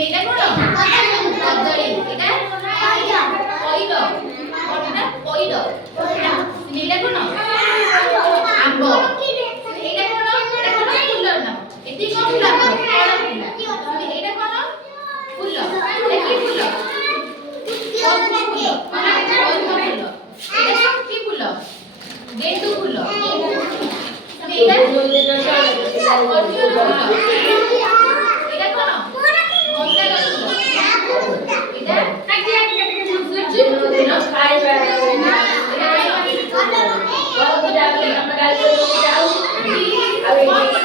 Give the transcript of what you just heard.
এটা কোন কদলী এটা কইল কোনটা কইল এটা কোন আম্ব এটা কোন ফুল না এটি কোন ফুল এটা কোন ফুল এটা কি ফুল পদ্ম ফুল পদ্ম ফুল এটা কি ফুল গেন্দু ফুল এটা অর্জুন ফুল এটা কোন মন্দার ফুল এটা সূর্য ফুল খাইবা এটা